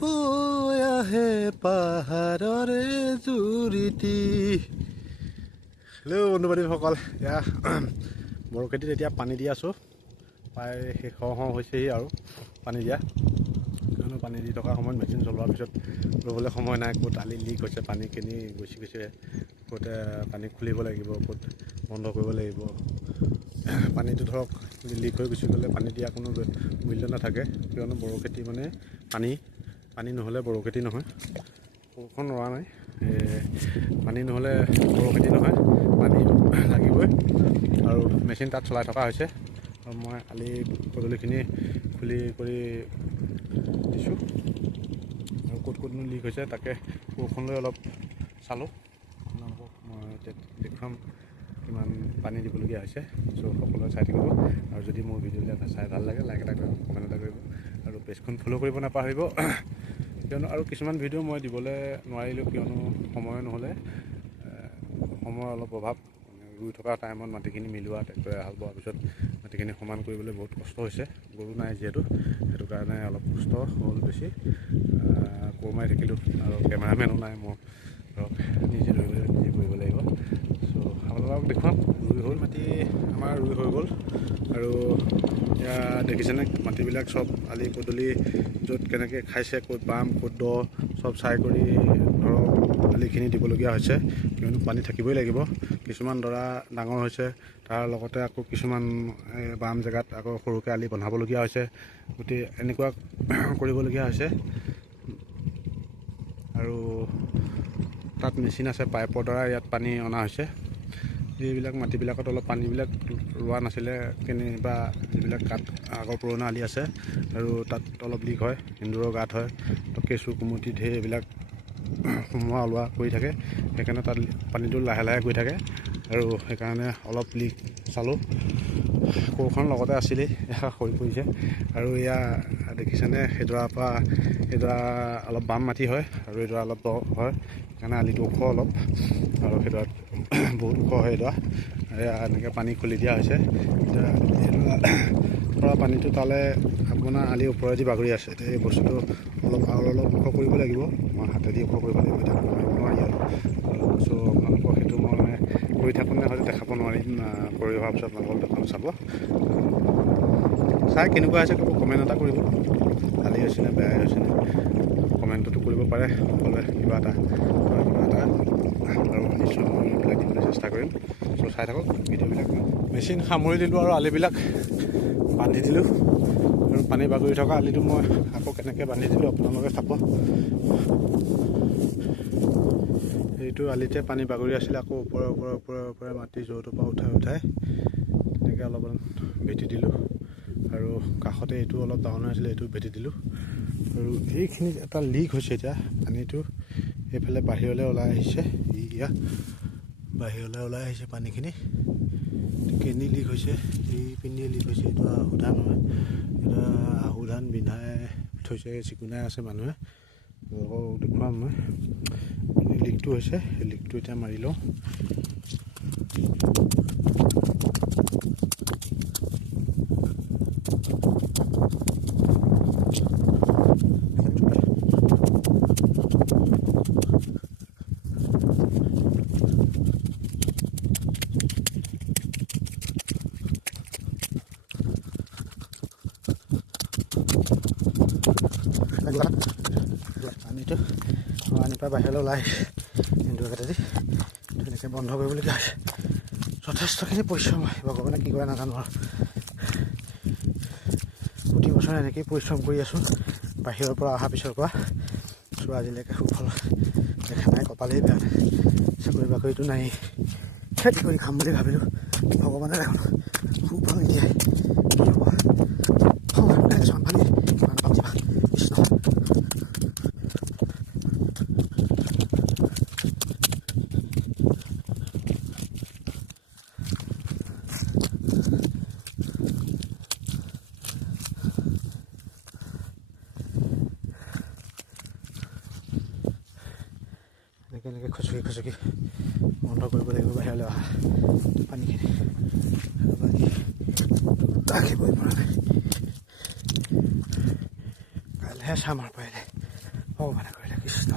বৈ আহে পাহাৰৰে জুৰিটি। হেল্ল' বন্ধু বান্ধৱীসকল, এয়া বৰখেতিত এতিয়া পানী দি আছোঁ। প্ৰায় শেষ হওঁ হৈছেহি আৰু পানী দিয়া। কিয়নো পানী দি থকা সময়ত মেচিন চলোৱাৰ পিছত ৰ'বলৈ সময় নাই। ক'ত আলি লিক হৈছে, পানীখিনি গুচি গৈছে, ক'ত পানী খুলিব লাগিব, ক'ত বন্ধ কৰিব লাগিব। পানীটো ধৰক লিক হৈ গুচি গ'লে পানী দিয়া কোনো মূল্য নাথাকে। কিয়নো বৰখেতি মানে পানী নহ'লে বৰখেতি নহয়। বৰষুণ ৰোৱা নাই, পানী নহ'লে বৰখেতি নহয়, পানী লাগিবই। আৰু মেচিন তাত চলাই থকা হৈছে আৰু মই আলি পদূলিখিনি খুলি কৰি দিছোঁ। আৰু ক'তনো লিক হৈছে তাকে বৰষুণ লৈ অলপ চালোঁ। আপোনালোকক মই দেখুৱাম কিমান পানী দিবলগীয়া হৈছে। চ' সকলোৱে চাই থাকিব। আৰু যদি মোৰ ভিডিঅ'বিলাক চাই ভাল লাগে, লাইক এটা কৰিব, কমেণ্ট এটা কৰিব আৰু পেজখন ফ'ল' কৰিব নাপাহৰিব। কিয়নো আৰু কিছুমান ভিডিঅ' মই দিবলৈ নোৱাৰিলোঁ, কিয়নো সময় নহ'লে। সময়ৰ অলপ অভাৱ। ৰুই থকা টাইমত মাটিখিনি মিলোৱা, ট্ৰেক্টৰে হাল বোৱাৰ পিছত মাটিখিনি সমান কৰিবলৈ বহুত কষ্ট হৈছে। গৰু নাই যিহেতু, সেইটো কাৰণে অলপ কষ্ট হ'ল বেছি। কোৰ মাৰি থাকিলোঁ আৰু কেমেৰামেনো নাই মোৰ, ধৰক নিজে কৰিব লাগিব। চ' আপোনালোকক দেখুৱাম। ৰুই হ'ল মাটি, আমাৰ ৰুই হৈ গ'ল। আৰু এতিয়া দেখিছেনে মাটিবিলাক চব আলি পদূলি য'ত কেনেকৈ খাইছে, ক'ত বাম ক'ত দ চব চাই কৰি ধৰক আলিখিনি দিবলগীয়া হৈছে। কিয়নো পানী থাকিবই লাগিব। কিছুমান ডৰা ডাঙৰ হৈছে, তাৰ লগতে আকৌ কিছুমান বাম জেগাত আকৌ সৰুকৈ আলি বনাবলগীয়া হৈছে। গতিকে এনেকুৱা কৰিবলগীয়া হৈছে। আৰু তাত মেচিন আছে, পাইপৰ দ্বাৰা ইয়াত পানী অনা হৈছে। এইবিলাক মাটিবিলাকত অলপ পানীবিলাক ৰোৱা নাছিলে, কেনিবা যিবিলাক আগৰ পুৰণা আলি আছে আৰু তাত অলপ লিক হয়, এন্দুৰৰ গাঁত হয়, কেঁচু কুমটি ঢেৰ এইবিলাক সোমোৱা ওলোৱা কৰি থাকে। সেইকাৰণে তাত পানীটো লাহে লাহে গৈ থাকে আৰু সেইকাৰণে অলপ লিক চালোঁ। কোৰখন লগতে আছিলেই, এয়া সৰি পৰিছে। আৰু এয়া দেখিছেনে, সেইডৰাৰ পৰা এইডৰা অলপ বাম মাটি হয় আৰু এইডৰা অলপ দ হয়। সেইকাৰণে আলিটো ওখ অলপ, আৰু সেইডৰাত বহুত ওখ হয়। এইডৰা এয়া এনেকৈ পানী খুলি দিয়া হৈছে। এতিয়া পৰা পানীটো তালৈ আপোনাৰ আলি ওপৰেদি বাগৰি আছে। এতিয়া এই বস্তুটো অলপ ওখ কৰিব লাগিব। মই হাতেদি ওখ কৰিব লাগিব, এতিয়া কৰিব নোৱাৰি আৰু। চ' আপোনালোকক সেইটো মই কৰি থাকোঁতে হয়তো দেখাব নোৱাৰিম। কৰি অহাৰ পিছত আপোনালোকক দেখাম, চাব। চাই কেনেকুৱা হৈছে ক'ব, কমেণ্ট এটা কৰিব। ভালেই হৈছেনে বেয়াই হৈছেনে কমেণ্টতো কৰিব পাৰে সকলোৱে। কিবা এটা আৰু নিশ্চয় মই এইবিলাক দিবলৈ চেষ্টা কৰিম। চ' চাই থাকক ভিডিঅ'বিলাক। মেচিন সামৰি দিলোঁ আৰু আলিবিলাক বান্ধি দিলোঁ। আৰু পানী বাগৰি থকা আলিটো মই আকৌ কেনেকৈ বান্ধি দিলোঁ আপোনালোকে চাব। এইটো আলিতে পানী বাগৰি আছিলে, আকৌ ওপৰে মাটি য'ৰ পৰা উঠাই তেনেকৈ অলপমান ভেটি দিলোঁ। আৰু কাষতে এইটো অলপ ডাউন হৈছিলে, এইটো ভেটি দিলোঁ। আৰু এইখিনিত এটা লিক হৈছে। এতিয়া পানীটো এইফালে বাহিৰলৈ ওলাই আহিছে, বাহিৰলৈ ওলাই আহিছে পানীখিনি। কেনি লিক হৈছে, এই পিনে লিক হৈছে। এইটো আহু ধান হয়, এটা আহু ধান বিন্ধাই থৈছে, চিকুণাই আছে মানুহে। দেখুৱাম মই লিকটো হৈছে। সেই লিকটো এতিয়া মাৰি লওঁ। পানীটো পানীৰ পৰা বাহিৰলৈ ওলাই আহিছে, এন্দুৰ কাটেদি তেনেকৈ বন্ধ কৰিবলগীয়া হৈছে। যথেষ্টখিনি পৰিশ্ৰম হয়, ভগৱানে কি কৰে নাজানো আৰু। প্ৰতি বছৰে এনেকৈয়ে পৰিশ্ৰম কৰি আছোঁ বাহিৰৰ পৰা অহাৰ পিছৰ পৰা। চ' আজিলৈকে সুফল দেখা নাই, কপালেই বেয়া। চাকৰি বাকৰিটো নাই, খেতি কৰি খাম বুলি ভাবিলোঁ, ভগৱানে দেখোন সুফল নিদিয়ে। কি হ'ব কিছুমান পানী কিমান পাম যাবা কৃষ্ণ। এনেকৈ খচকি বন্ধ কৰিব লাগিব বাহিৰলৈ অহা পানীখিনি। ৰাখিবই পৰা নাই, কাইলৈহে চাম আৰু পাৰিলে। ভগৱানে কৰিলে কৃষ্ণ